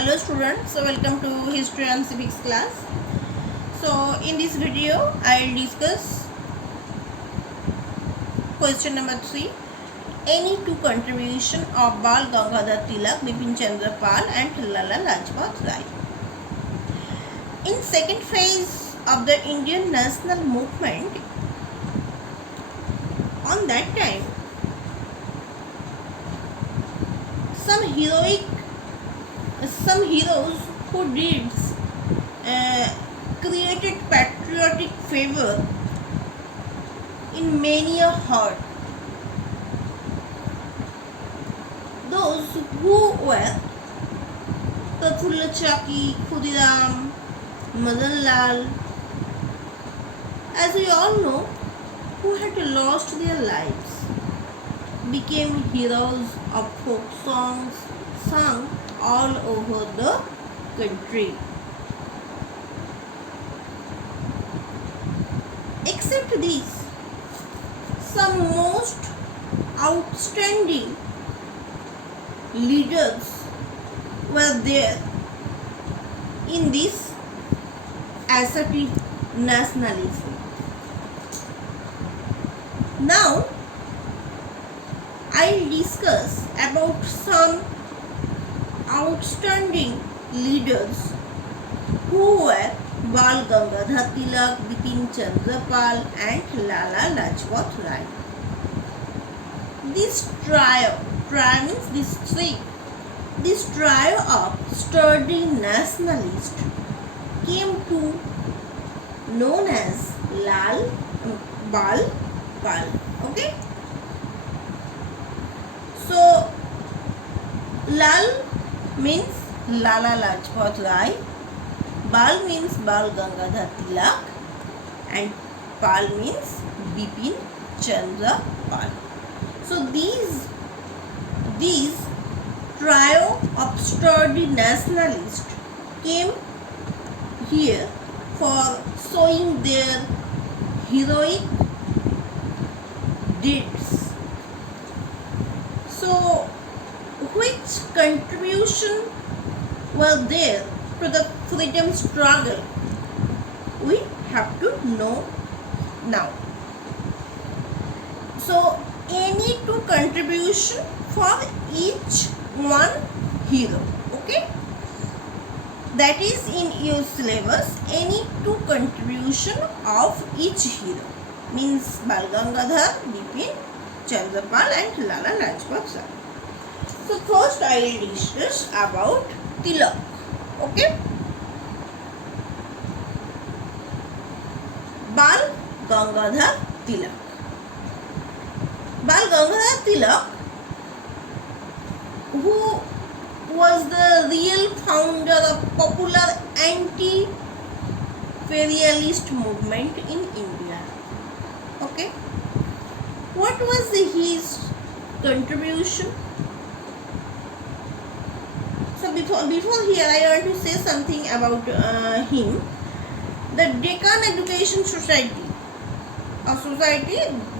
Hello students, so welcome to history and civics class. So in this video I will discuss question number 3. Any two contribution of Bal Gangadhar Tilak, Bipin Chandra Pal and Lala Lajpat Rai. In second phase of the Indian national movement, on that time some heroes who deeds created patriotic fervor in many a heart. Those who were Prafulla Chaki, Khudiram, Madan Lal, as we all know, who had lost their lives, became heroes of folk songs sung all over the country. Except these, some most outstanding leaders were there in this assertive nationalism. Now, I will discuss about some outstanding leaders who were Bal Gangadhar Tilak, Bipin Chandra Pal and Lala Lajpat Rai. This trio of sturdy nationalists came to known as Bal Pal. Okay. So Lal means Lala Lajpat Rai, Bal means Bal Gangadhar Tilak and Pal means Bipin Chandra Pal. So these trio of sturdy nationalists came here for showing their heroic deeds. So which contribution were there to the freedom struggle? We have to know now. So any two contribution for each one hero. Okay, that is in your syllabus. Any two contribution of each hero means Bal Gangadhar, Bipin Chandra Pal and Lala Lajpat Rai. So first I will discuss about Tilak. Okay, Bal Gangadhar Tilak. Bal Gangadhar Tilak, who was the real founder of popular anti-imperialist movement in India. Okay, what was his contribution? So before here I want to say something about him. The Deccan Education Society,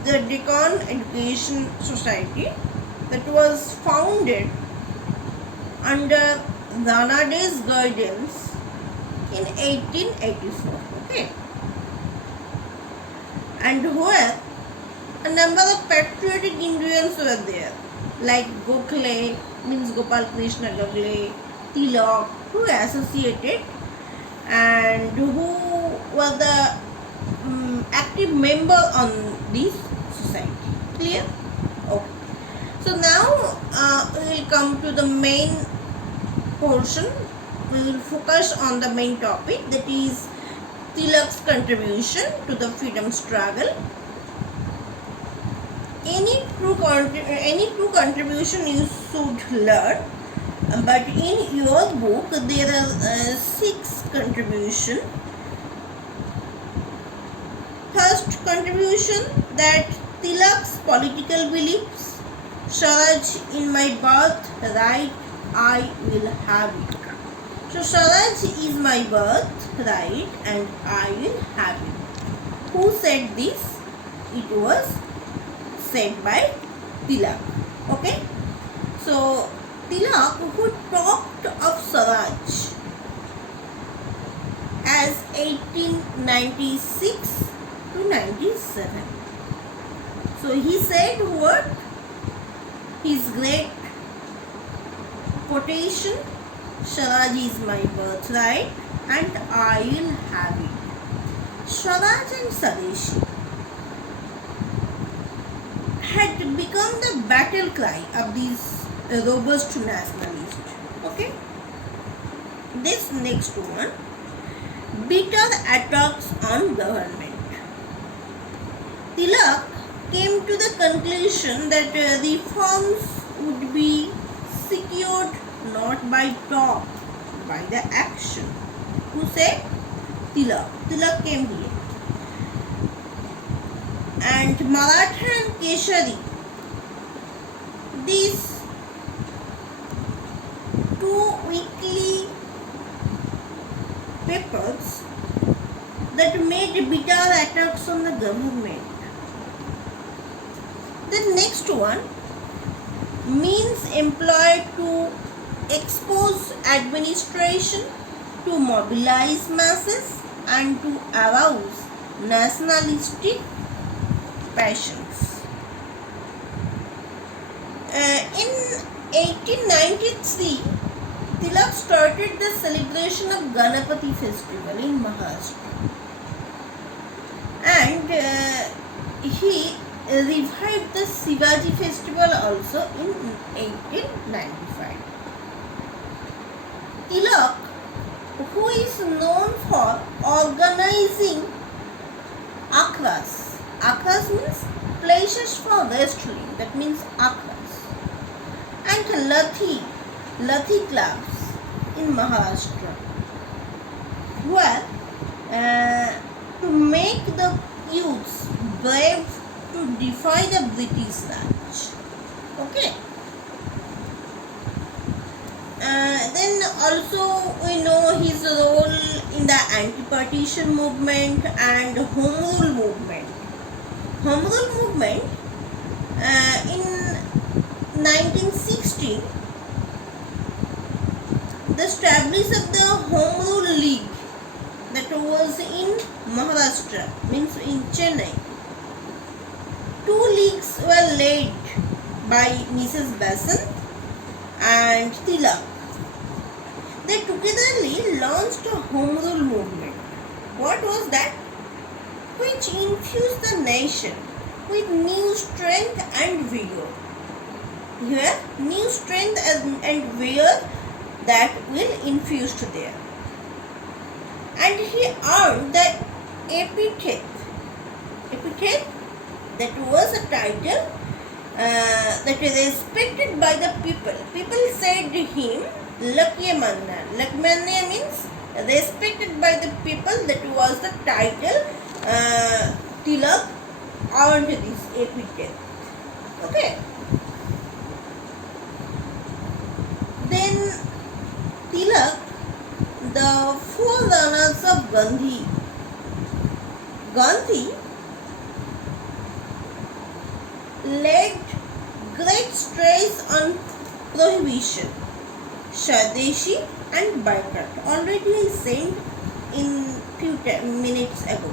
the Deccan Education Society, that was founded under Ranades guidance in 1884. Okay, and where a number of patriotic Indians were there, like Gokhale means Gopal Krishna Gokhale, Tilak, who associated and who were the active member on this society. Clear? Okay. So now we will come to the main portion. We will focus on the main topic, that is Tilak's contribution to the freedom struggle. Any true contribution you should learn, but in your book there are 6 contributions. First contribution, that Tilak's political beliefs. Swaraj in my birthright, I will have it. So Swaraj is my birthright and I will have it. Who said this? It was said by Tilak. Okay. So Tilak, who talked of Swaraj as 1896 to 97. So he said what? His great quotation, Swaraj is my birthright and I will have it. Swaraj and Swadeshi had become the battle cry of these robust nationalists. Okay. This next one, bitter attacks on government. Tilak came to the conclusion that reforms would be secured not by talk, by the action. Who said? Tilak. Tilak came here. And Maratha and Keshari, these two weekly papers that made bitter attacks on the government. The next one, means employed to expose administration, to mobilize masses and to arouse nationalistic passions. In 1893, Tilak started the celebration of Ganapati festival in Maharashtra, and he revived the Shivaji festival also in 1895. Tilak, who is known for organizing akras. Akras means places for wrestling. That means akras. And Lathi clubs in Maharashtra, where to make the youths brave to defy the British Raj. Okay. Then also we know his role in the anti-partition movement and home rule movement. Home rule movement in 1916, the establishment of the Home Rule League that was in Maharashtra, means in Chennai. Two leagues were led by Mrs. Besant and Tilak. They together launched a Home Rule movement. What was that? Which infused the nation with new strength and vigor. Here, new strength and vigor that will infused there. And he earned the epithet. Epithet, that was a title that is respected by the people. People said him Lakya-Manya. Lakya-Manya means respected by the people. That was the title. Tilak earned this epithet. Okay. Then Tilak, the forerunners of Gandhi. Gandhi laid great stress on prohibition, Swadeshi and boycott. Already I said in few minutes ago.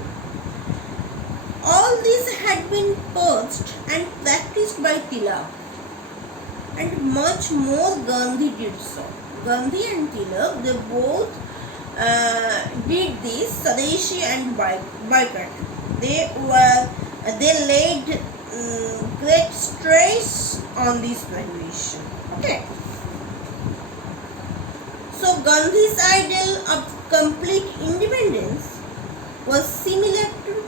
All these had been purged and practiced by Tilak, and much more Gandhi did so. Gandhi and Tilak, they both did this, Swadeshi and boycott. They laid great stress on this prohibition. Okay. So Gandhi's ideal of complete independence was similar to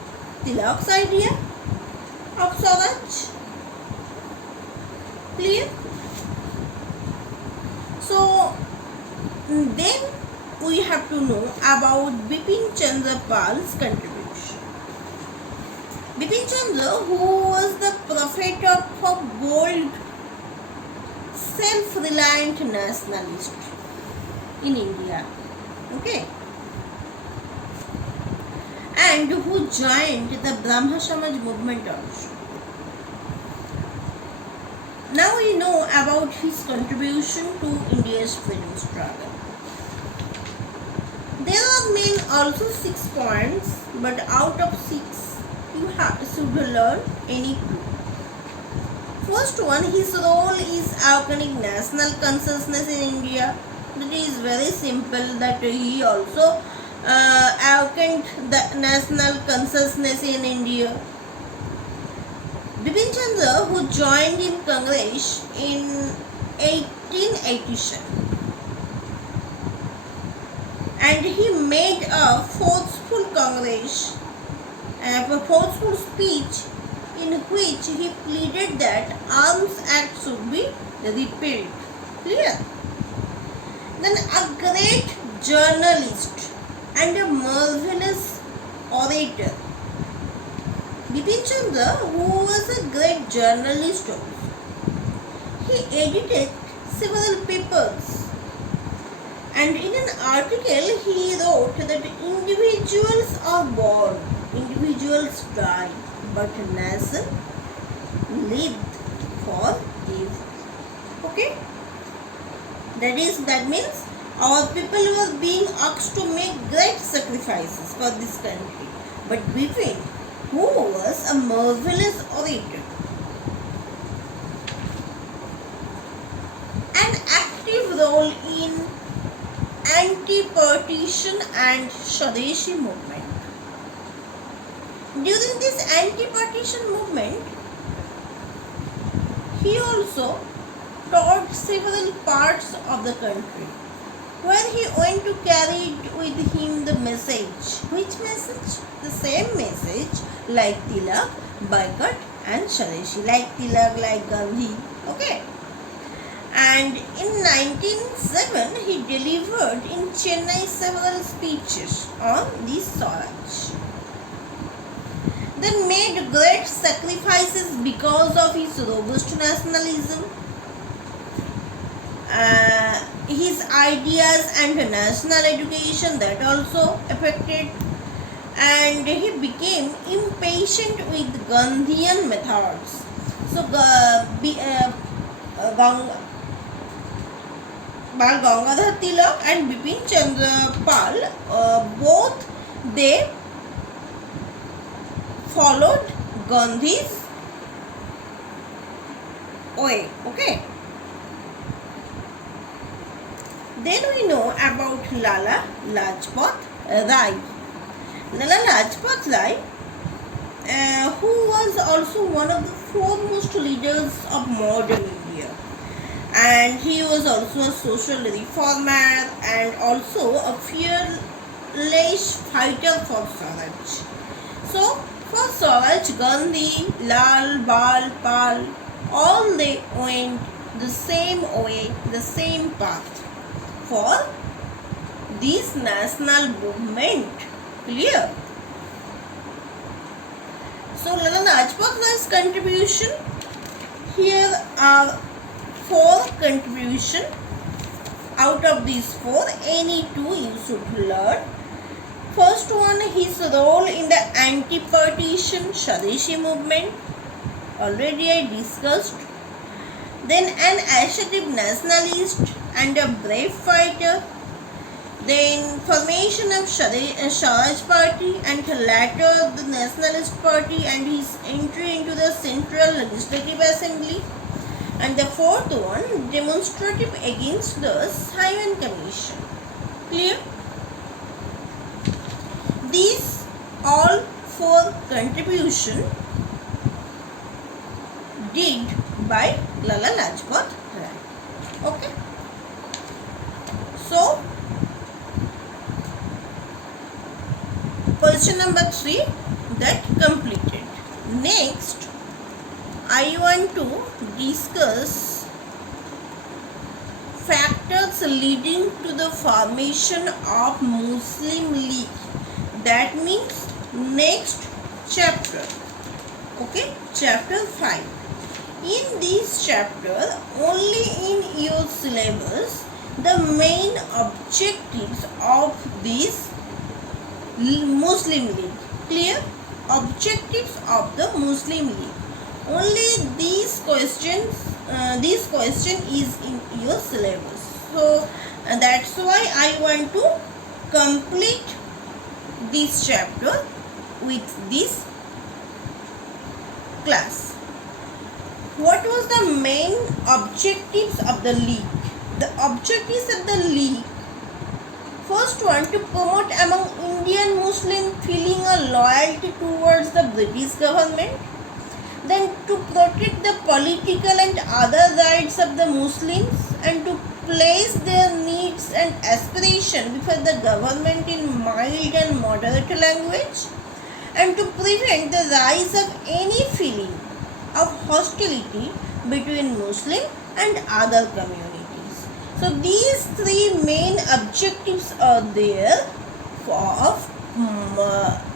Tilak's idea of Swaraj. Clear? So then we have to know about Bipin Chandra Pal's contribution. Bipin Chandra, who was the prophet of a bold, self-reliant nationalist in India. Okay. And who joined the Brahma Samaj movement also. Now we know about his contribution to India's freedom struggle. mean also 6 points, but out of 6 you should learn any two. First one, his role is awakening national consciousness in India. That is very simple, that he also awakened the national consciousness in India. Bipin Chandra, who joined in Congress in 1887, and he made a forceful Congress, a forceful speech in which he pleaded that Arms Act should be repealed. Clear? Then a great journalist and a marvelous orator, Bipin Chandra, who was a great journalist also, he edited several papers, and in an article he wrote that individuals are born, individuals die, but nation lived for ever. Okay? That means our people were being asked to make great sacrifices for this country. But Bipin, who was a marvelous orator, an active role in anti-partition and Swadeshi movement. During this anti-partition movement, he also toured several parts of the country, where he went to carry with him the message. Which message? The same message like Tilak, Boycott and Swadeshi. Like Tilak, like Gandhi. Okay. And in 1907, he delivered in Chennai several speeches on this Swaraj. Then made great sacrifices because of his robust nationalism, his ideas and national education, that also affected, and he became impatient with Gandhian methods. So Bal Gangadhar Tilak and Bipin Chandra Pal, both they followed Gandhi's way. Okay. Then we know about Lala Lajpat Rai. Lala Lajpat Rai, who was also one of the foremost leaders of modern India, and he was also a social reformer and also a fearless fighter for Swaraj. So for Swaraj, Gandhi, Lal, Bal, Pal, all they went the same way, the same path for this national movement. Clear? So Lala Lajpat Rai's contribution, here are 4 contributions. Out of these 4, any 2 you should learn. First one, his role in the anti-partition Swadeshi movement, already I discussed. Then an assertive nationalist and a brave fighter. Then formation of Swaraj Party and later the Nationalist Party and his entry into the Central Legislative Assembly. And the 4th one, demonstrative against the Simon Commission. Clear? These all 4 contributions did by Lala Lajpat Rai. Okay. So, question number 3, that completed. Next, I want to discuss factors leading to the formation of Muslim League. That means next chapter. Okay, chapter 5. In this chapter, only in your syllabus, the main objectives of this Muslim League. Clear? Objectives of the Muslim League. Only these questions, this question is in your syllabus. So that's why I want to complete this chapter with this class. What was the main objectives of the league? The objectives of the league, first one, to promote among Indian Muslims feeling a loyalty towards the British government, then to protect the political and other rights of the Muslims and to place their needs and aspirations before the government in mild and moderate language, and to prevent the rise of any feeling of hostility between Muslim and other communities. So these three main objectives are there of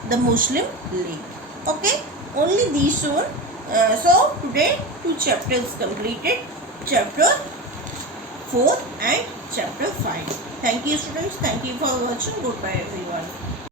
the Muslim League. Okay, only these soon. So today 2 chapters completed, chapter 4 and chapter 5. Thank you students, thank you for watching. Goodbye everyone.